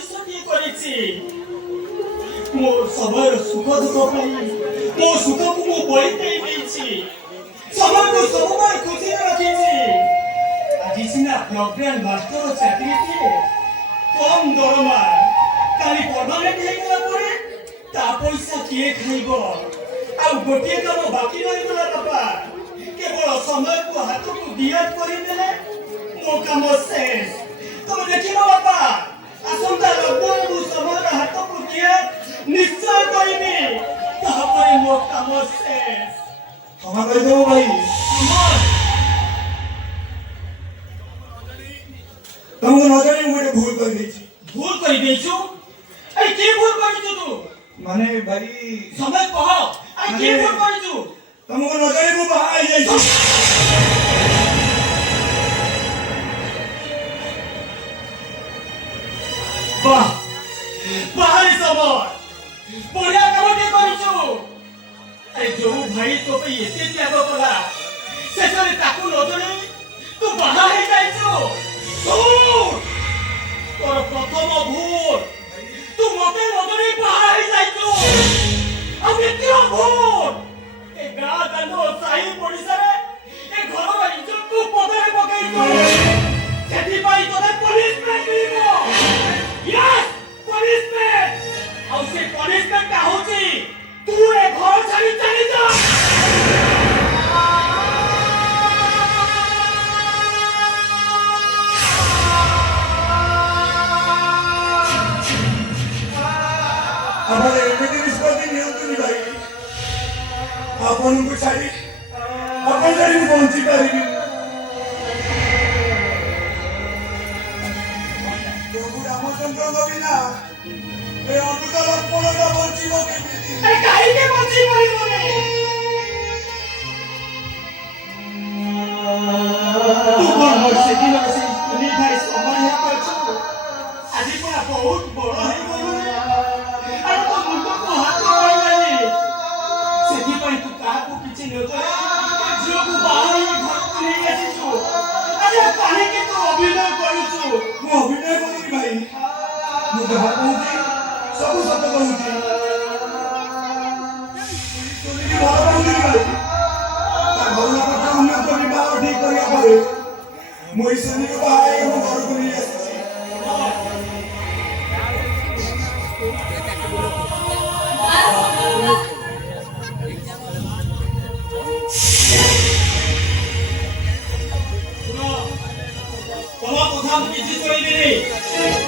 ମଣିଷଟିଏ କରିଛି। ମୋ ସମୟର ସୁଖ ଦୁଃଖ ପାଇଁ ମୋ ସୁଖକୁ ମୁଁ ବଳି ଦେଇଛି। ସମୟକୁ ସବୁବେଳେ ଖୁସିରେ ରଖିଛି। ଆଜି ସିନା ପ୍ରୋଗ୍ରାମ ମାଷ୍ଟର ଚାକିରିଟିଏ କମ୍ ଦରମା, କାଲି ପରମାନେଣ୍ଟ ହେଇଗଲା ପରେ ତା ପଇସା କିଏ ଖାଇବ? ଆଉ ଗୋଟିଏ କାମ ବାକି ରହିଗଲା ବାପା। କେବଳ ସମୟକୁ ହାତକୁ ଦିଆଦ କରିଦେଲେ ମୋ କାମ ଶେଷ। ତମେ ଦେଖିବ ବାପା, ଆସନ୍ତା ଲଗ୍ନରେ ମୁଁ ସମୟର ହାତକୁ ଦିଆଦ ନିଶ୍ଚୟ କରିବି। ତାପରେ ମୋ କାମ ଶେଷ। क्षमा କରିଦେବ ଭାଇ। ତମକୁ ନ ଜାଣି ମୁଁ ଗୋଟେ ଭୁଲ କରିଦେଇଛି। ଭୁଲ କରିଦେଇଛୁ? ଆରେ କି ଭୁଲ କରିଛୁ ତୁ? ମାନେ ଭାଇ ସମୟ କହ, ଆରେ କି ଭୁଲ କରିଛୁ? ତମକୁ ନ ଜାଣି ମୁଁ ବାହା ହେଇଯାଇଛି। ବାহ, ବାହାରି ସମୟ ବଢିଆ କାମଟେ କରିଛୁ। ଆରେ ଯୋଉ ଭାଇ ତୋ ପାଇଁ ଏତେ ତ୍ୟାଗ କଲା, ଶେଷରେ ତାକୁ ନ ଜଣେଇ ତୁ ବାହା ହେଇଯାଇଛୁ। ତୋର ପ୍ରଥମ ଭୁଲ, ତୁ ମତେ ନ ଜଣେଇ ବାହା ହେଇଯାଇଛୁ। ଆଉ ଦ୍ୱିତୀୟ ଭୁଲ, ଏ ଗାଁ ଦାଣ୍ଡ ସାହି ପଡିଶାରେ ଏ ଘରର ଇଜ୍ଜତକୁ ପଦାରେ ପକେଇଛୁ। ସେଥିପାଇଁ ତୋତେ ପନିଶମେଣ୍ଟ ମିଳିବ। Yes, punishment. ଆଉ ସେ ପନିଶମେଣ୍ଟଟା ହଉଛି ତୁ ଏ ଘର ଛାଡ଼ି ଚାଲି ଯା। ଆପଣ ଏମିତି ନିଷ୍ପତ୍ତି ନିଅନ୍ତୁନି ଭାଇ। ଆପଣଙ୍କୁ ଛାଡ଼ି ଆପଣ ଛାଡ଼ି ମୁଁ ବଞ୍ଚି ପାରିବି। ପ୍ରଭୁ ରାମଚନ୍ଦ୍ରଙ୍କ ବିନା ଏ ଅନୁକ ଲକ୍ଷ୍ମଣଟା ବଞ୍ଚିବ କେମିତି? କାହିଁକି ବଞ୍ଚି ପାରିବନି? ତୁ କଣ ମୋର ସେଦିନ ସେଇ ଧାଇ ସମାନ ହେଇପାରିଛୁ? ଆଜି ପୁରା ବହୁତ ବଡ ହେଇଗଲୁଣି। ଆରେ ତୋ ମୁଣ୍ଡକୁ ହାତ ପାଇଲାନି। ସେଥିପାଇଁ ତୁ କାହାକୁ କିଛି ନ ଜଣେଇ ଝିଅକୁ ବାହାରି ଘରକୁ ନେଇ ଆସିଛୁ। ଆରେ କାହିଁକି ତୁ ଅଭିନୟ କରୁଛୁ? ମୁଁ ଅଭିନୟ କରୁନି ଭାଇ। ମୁଁ ଯାହା କହୁଛି ସବୁ ସତ କହୁଛି। ଶୁଣିକି ଭଲ ପାଉନି ଭାଇ। ତା ଘର ଲୋକ ଅନ୍ୟ ବିବାହ ଠିକ କରିବା ପରେ ମୁଁ ଏଇ ଶୁଣିକୁ ବାହା ହେଇ ମୋ ଘରକୁ ନେଇ ଆସିଛି। ତମ କଥା ମୁଁ କିଛି ଶୁଣିବିନି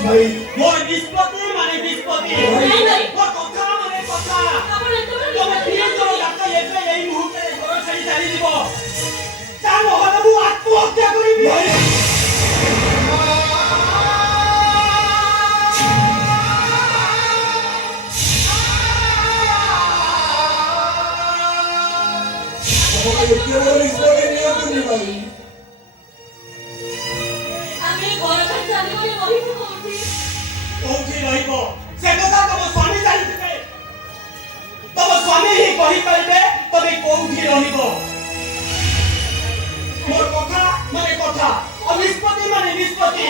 ଭାଇ। ମୋର ନିଷ୍ପତ୍ତି ମାନେ ନିଷ୍ପତ୍ତି, ମୋ କଥା ମାନେ କଥା। ତମେ ପ୍ଲିଜ୍ ତମ ଯାକ ଏବେ ଏଇ ମୁହୂର୍ତ୍ତରେ ଘର ଛାଡ଼ି ଚାଲିଯିବ। ତା ନହେଲେ ମୁଁ ଆତ୍ମହତ୍ୟା କରିବି। ଏତେ ବଡ଼ ନିଷ୍ପତ୍ତି ନିଅନ୍ତୁନି ଭାଇ। କୋଉଠି ରହିବ ସେ କଥା ତମ ସ୍ୱାମୀ ଜାଣିଥିବେ। ତମ ସ୍ୱାମୀ ହିଁ କହିପାରିବେ ତମେ କୋଉଠି ରହିବ। ମୋର କଥା ମାନେ କଥା, ଆଉ ନିଷ୍ପତ୍ତି ମାନେ ନିଷ୍ପତ୍ତି।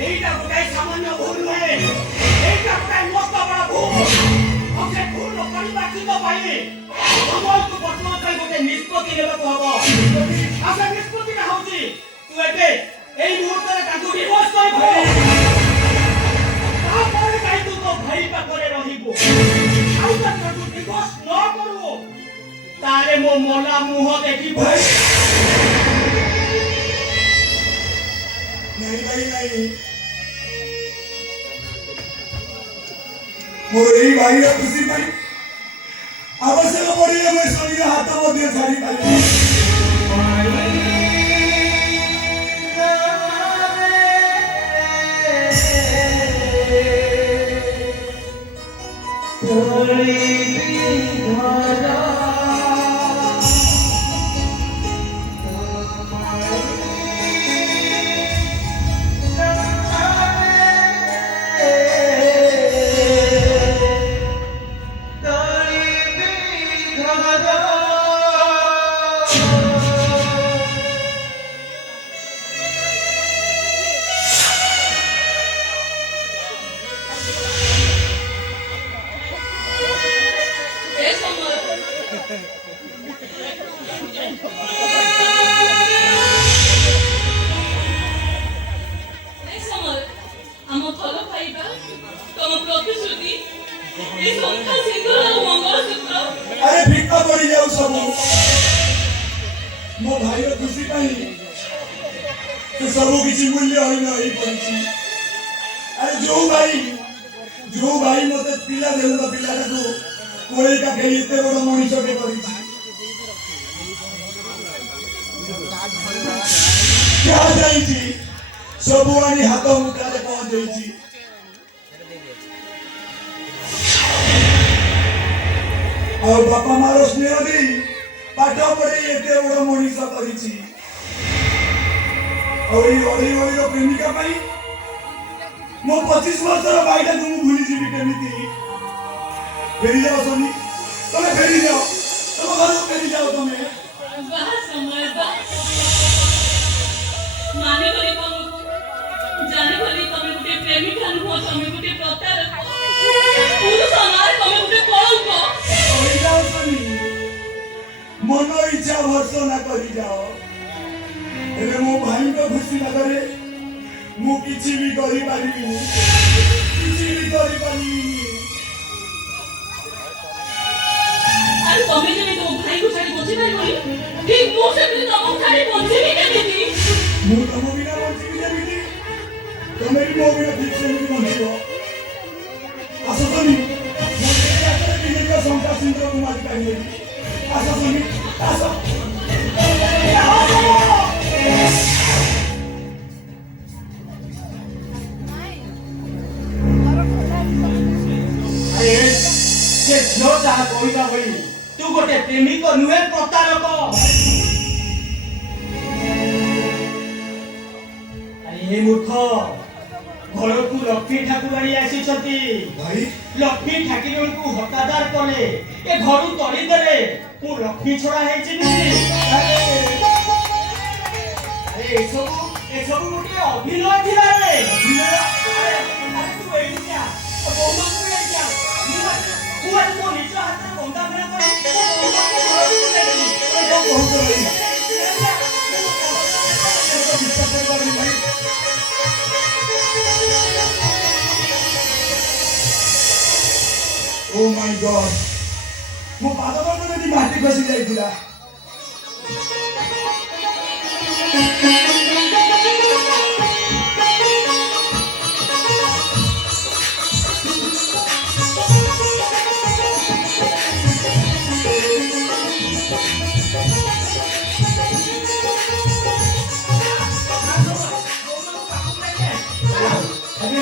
এইটা গোটাই সামান্য ভুল নয়, এইটা গোটাই মস্ত বড় ভুল। ଆଉ ସେ ଭୁଲ କରିବା କିଙ୍କ ପାଇଁ? ସମୟକୁ ବର୍ତ୍ତମାନ ପାଇଁ ଗୋଟେ ନିଷ୍ପତ୍ତି ନେବାକୁ ହବ। ଆଉ ସେ ନିଷ୍ପତ୍ତିଟା ହଉଛି ତୁ ଏବେ ଏଇ ମୁହୂର୍ତ୍ତରେ ତାକୁ ଡିଭୋର୍ସ କରିବୁ। ତାପରେ ଯାଇ ତୁ ତୋ ଭାଇ ପାଖରେ ରହିବୁ। ଆଉ ଯଦି ତାକୁ ଡିଭୋର୍ସ ନ କରୁ ତାହେଲେ ମୋ ମଲା ମୁହଁ ଦେଖିବୁ। नहीं भाई नहीं। मोर यही भाई खुशी भाई आवश्यक पड़े मैं शरीर हाथ मध्य छाड़ी पारि। ଏ ଶଙ୍ଖା ସିନ୍ଦୁର ଆଉ ମଙ୍ଗଳସୂତ୍ର अरे भिक्का पड़ी जाऊ सब मो भाई खुशी पाई तो सब किसी मूल्य होई पड़ी अरे जो भाई मते पिला देउ तो पिलाटा को कोई का खेली एते बड़ मनीष के करी क्या जाई सब आनी हाथ मुठारे पहुंच जाई और बापा मारो स्नेह दी पाठ पढ़े एते बड़ मनीष करी और ये ओली प्रेमिका पाई मो 25 वर्षर भाईटा तुम भूली जीवी केमिति फेरी जाओ सोनी तमे फेरी जाओ तुम घर फेरी जाओ तमे बाहा समय बा माने भले तमको जाने भले तमे गुटे प्रेमिका नुह तमे गुटे प्रतारक पुरुष अनार तमे गुटे कलंक फेरी जाओ सोनी मन इच्छा भर्सो ना करी जाओ एले मो भाई को खुशी ना करे मु किछि भी करी पारिबी अरे तमे जने तो भाई को छाड़ी बंची पारिबोनी ठीक मो सेमती तमको छाड़ी बंची भी केमिति मु तम बिना बंची भी केमिति तमे भी मो बिना ठीक से भी बंचिबो आसो तनी मो एकरे बिना का संका सिंद्र कुमार पाइले आसो तनी आसो से झियो जहाँ कहला भाई तू गोटे प्रेमिक नुहे प्रतारक अरे हे मूर्ख घर को लक्ष्मी ठाकुराणी आसी भाई लक्ष्मी ठाकुराणी को हतादार कले ए घर तली देले मु लक्ष्मी छोड़ा है अरे ए सब गोटे अभिनय थिला रे अरे तू एई जा बहुमा तू एई जा तू आज मो निज हाथ में बंदा बना कर ओ माय गॉड मो पाद बंद में माटी खसी जाइतिला अरे